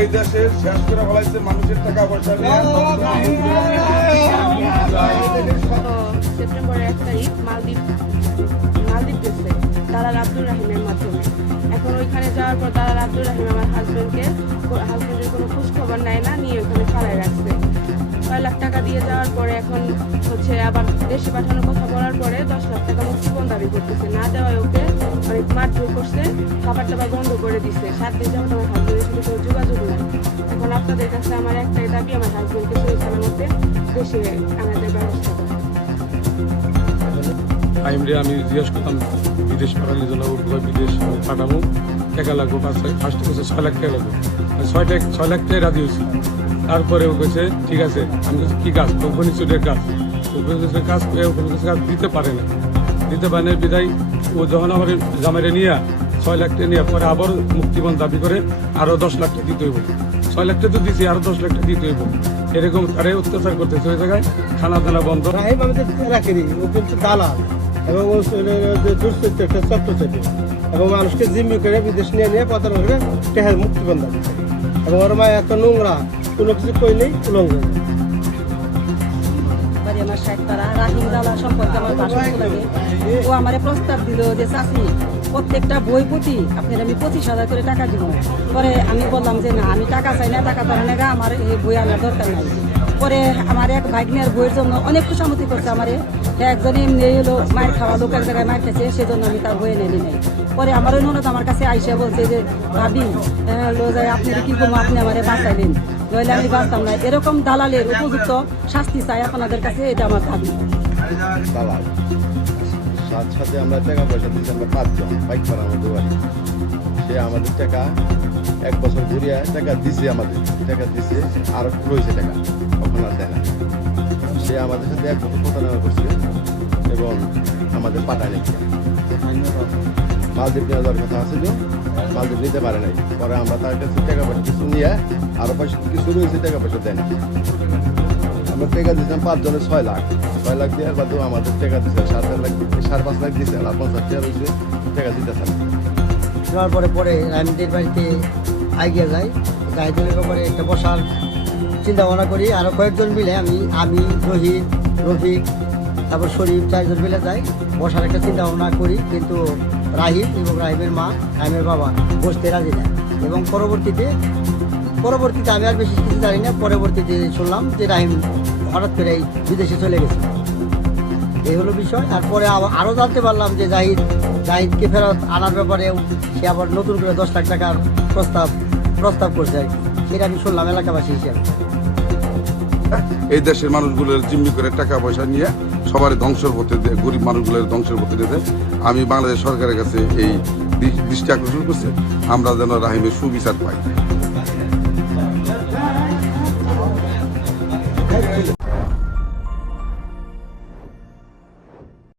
এই দেশের শেষ করে ফেলাইছে মানুষের টাকা পয়সা সেপ্টেম্বরের 1 তারিখ মালদ্বীপ গেছে দালাল আব্দুর রাহিমের মাধ্যমে। এখন ওইখানে যাওয়ার পর দালাল আব্দুর রাহিম আমার হাজবেন্ডের কোনো খোঁজ খবর নেয় না, নিয়ে ওখানে ফালায় রাখছে। 6 লাখ টাকা দিয়ে যাওয়ার পরে এখন হচ্ছে আবার দেশে পাঠানোর কথা বলার পরে 10 লাখ টাকা মুক্তিপণ দাবি করতেছে। না দেওয়ায় ওকে অনেক মারধর করছে, খাবার টাবার বন্ধ করে দিচ্ছে। 7 দিন যাবত আমার হাজবেন্ডের সাথে কোনো যোগাযোগ নাই। এখন আপনাদের কাছে আমার একটাই দাবি, আমার হাজবেন্ডকে সহি সালামতে দেশে আনাদের ব্যবস্থা করা। আমি জিজ্ঞেস করতাম বিদেশ পাঠানোর জন্য, বিদেশ পাঠাবো, টাকা লাগবো, ফার্স্টে বলছে 6 লাখ টাকা লাগবে। 6 লাখ টাকা রাজি হয়েছি। তারপরে ও কেছে ঠিক আছে, আমি কাছে কী কাজ, ফর্নিচারের কাজ, কাজ কাজ দিতে পারে না বিদায়। ও যখন আমার জামাইরে নিয়ে 6 লাখ টাকা নিয়ে পরে আবার মুক্তিপণ দাবি করে আরও 10 লাখ টাকা দিতে হইব। 6 লাখ টাকা তো দিচ্ছি, আরও 10 লাখ টাকা দিতে হইব। এরকম তারে অত্যাচার করতেছে ওই জায়গায়, খানা দানা বন্ধ। রাহিম আমাদের রাখিনি, ও কিন্তু দালাল এবং ও দুশ্চিত্র একটা চট্টচাটি এবং মানুষকে জিম্মি করে বিদেশ নিয়ে প্রতারণা করে টেহার মুক্তিপণ দাবি করে। এবং ওর মা এত নোংরা, কোনো কিছু কইলেই উলঙ্গ। আমার সাহেবপাড়া রাহিম দালা সম্পর্কে আমার ভাষণ লাগে। ও আমার প্রস্তাব দিল যে চাষি প্রত্যেকটা বই প্রতি আপনার আমি 25,000 করে টাকা দিব। পরে আমি বললাম যে না, আমি টাকা চাই না, টাকা ধরে নেগা, আমার এই বই আনার দরকার নাই। পরে আমার এক ভাগ্নের বইয়ের জন্য অনেক খুশামতি করছে আমারে। একজনে এমনি হলো মায়ের খাওয়া, লোক এক জায়গায় মায়ের খেয়েছে, সেজন্য আমি তার বই এনে নেই। পরে আমার ওই ননদ আমার কাছে আইসা বলছে যে ভাবি হলো যায় আপনি কি করবো, আপনি আমারে বাঁচাইলেন, নইলে আমি বাঁচতাম না। এরকম দালালের উপযুক্ত শাস্তি চাই আপনাদের কাছে, এটা আমার দাবি। দালাল সাথে আমরা টাকা পয়সা দিচ্ছি, আমরা 5 জন বাইক করা আমাদের বাড়ি। সে আমাদের টাকা 1 বছর ঘুরিয়ে টাকা দিছে, আমাদের টাকা দিছে, আরো রয়েছে টাকা, কখন আর দেয় না। সে আমাদের সাথে 1 বছর প্রতারণা করছে এবং আমাদের পাঠায় নাকি মালদ্বীপ নেওয়া যাওয়ার কথা আছে, মালদ্বীপ নিতে পারে নাই। পরে আমরা তার কাছে টাকা পয়সা কিছু নিয়ে আরো পয়সা কিছু রয়েছে, টাকা পয়সা দেয় না। আমরা টাকা দিয়েছিলাম 5 জনের 6 লাখ দেওয়ার বাদেও আমাদের টাকা দিচ্ছে 7 লাখ, 5.5 লাখ দিচ্ছে, আর 50 টাকা রয়েছে টাকা দিতে চান। দেওয়ার পরে রাহিমদের বাড়িতে এগিয়ে যাই। গাইডের পরে একটা বসার চিন্তা ভাবনা করি। আরও কয়েকজন মিলে আমি রোহিত, রফিক, তারপর শরীফ, 4 জন মিলে যাই, বসার একটা চিন্তা ভাবনা করি। কিন্তু রাহিম এবং রাহিমের মা, রাহিমের বাবা বসতে রাজি না। এবং পরবর্তীতে আমি আর বেশি কিছু জানি না। পরবর্তীতে শুনলাম যে রাহিম হঠাৎ করে বিদেশে চলে গেছে, এই হলো বিষয়। আর পরে আরও জানতে পারলাম যে জাহিদকে ফেরত আনার ব্যাপারেও সে আবার নতুন করে 10 লাখ টাকার প্রস্তাব করছে আর কি। সেটা আমি শুনলাম এলাকাবাসী হিসেবে। এই দেশের মানুষগুলোর জিম্মি করে টাকা পয়সা নিয়ে সবার ধ্বংসের হতে দেয়, গরিব মানুষগুলোর ধ্বংসের হতে দেয়। আমি বাংলাদেশ সরকারের কাছে এই দৃষ্টি আকর্ষণ করছি, আমরা যেন রাহিমের সুবিচার পাই।